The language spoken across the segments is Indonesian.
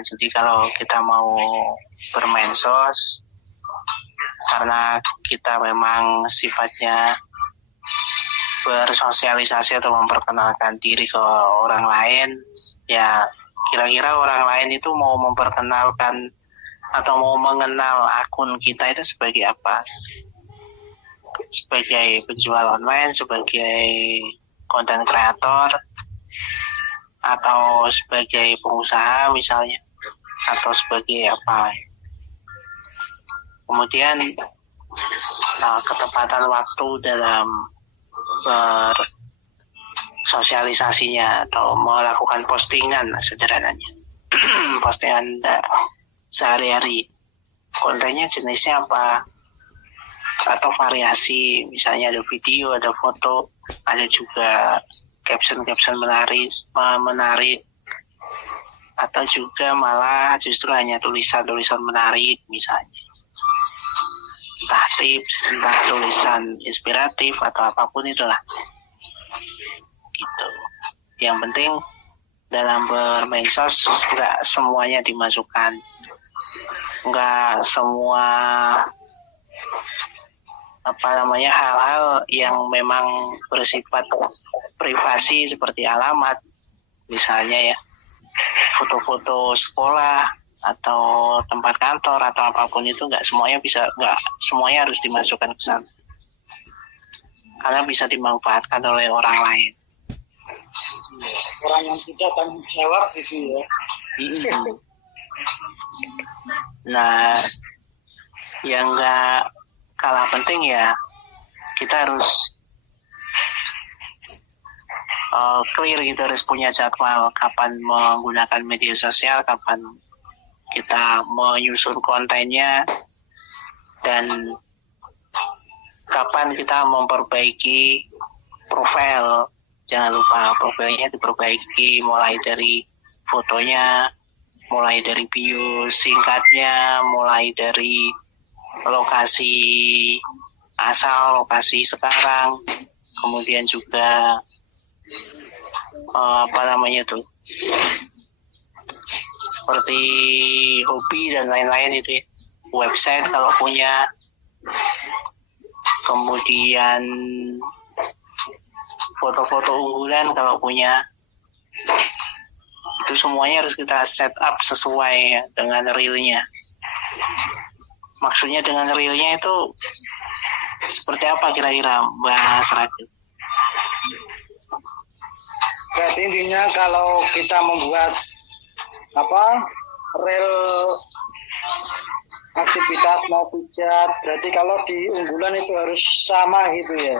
kita. Jadi kalau kita mau bermensos, karena kita memang sifatnya bersosialisasi atau memperkenalkan diri ke orang lain, ya kira-kira orang lain itu mau memperkenalkan atau mau mengenal akun kita itu sebagai apa? Sebagai penjual online, sebagai content creator, atau sebagai pengusaha misalnya, atau sebagai apa. Kemudian ketepatan waktu dalam bersosialisasinya atau melakukan postingan sederhananya. Postingan sehari-hari, kontennya jenisnya apa, atau variasi, misalnya ada video, ada foto, ada juga caption-caption menarik, atau juga malah justru hanya tulisan-tulisan menarik misalnya, entah tips, entah tulisan inspiratif atau apapun itulah gitu. Yang penting dalam bermedsos nggak semuanya dimasukkan, nggak semua hal-hal yang memang bersifat privasi seperti alamat misalnya ya, foto-foto sekolah atau tempat kantor atau apapun itu nggak semuanya harus dimasukkan ke sana, karena bisa dimanfaatkan oleh orang lain, orang yang tidak tanggung jawab gitu ya. Nah, yang nggak kalah penting ya, kita harus clear gitu, harus punya jadwal kapan menggunakan media sosial, kapan kita menyusun kontennya, dan kapan kita memperbaiki profil. Jangan lupa profilnya diperbaiki, mulai dari fotonya, mulai dari bio singkatnya, mulai dari lokasi asal, lokasi sekarang, kemudian juga seperti hobi dan lain-lain itu ya, website kalau punya, kemudian foto-foto unggulan kalau punya, itu semuanya harus kita set up sesuai dengan realnya. Maksudnya dengan realnya itu seperti apa kira-kira, Mbak Seragil? Jadi intinya kalau kita membuat real aktivitas mau pijat, berarti kalau di unggulan itu harus sama gitu ya?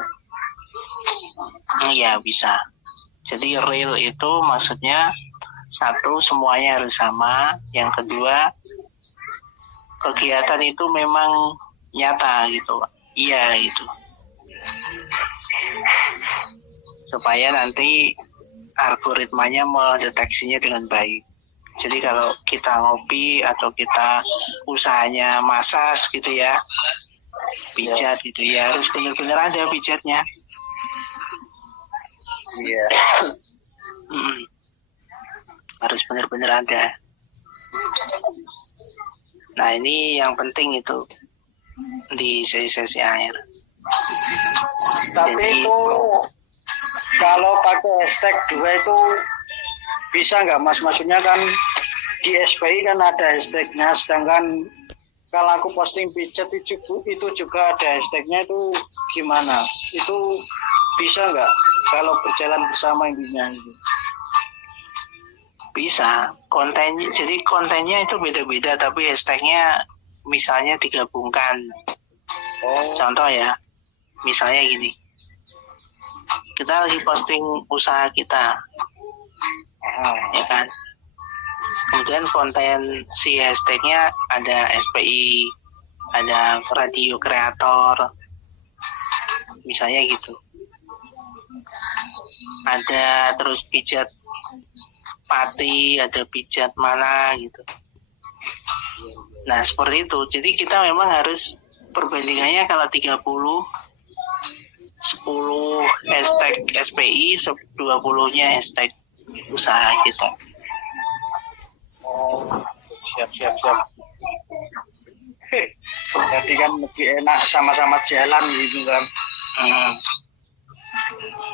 Iya, bisa. Jadi real itu maksudnya satu, semuanya harus sama. Yang kedua, kegiatan itu memang nyata gitu, iya gitu, supaya nanti algoritmanya mendeteksinya dengan baik. Jadi kalau kita ngopi atau kita usahanya masas gitu ya, pijat gitu ya, harus benar-benar ada pijatnya. Iya. Harus benar-benar ada. Nah, ini yang penting itu di sesi akhir. Tapi jadi, itu kalau pakai hashtag 2 itu bisa nggak Mas? Maksudnya kan di SPI kan ada hashtagnya, sedangkan kalau aku posting pijat itu juga ada hashtagnya, itu gimana? Itu bisa nggak kalau berjalan bersama intinya itu? Bisa, jadi kontennya itu beda-beda, tapi hashtagnya misalnya digabungkan. Contoh ya, misalnya gini, kita lagi posting usaha kita, ya kan? Kemudian konten si hashtagnya ada SPI, ada radio kreator, misalnya gitu. Ada terus pijat pati, ada pijat mana gitu. Nah, seperti itu. Jadi kita memang harus perbandingannya kalau 30, 10 hashtag SPI, 20-nya hashtag usaha kita. siap. Jadi kan lebih enak sama-sama jalan gitu kan. Hmm.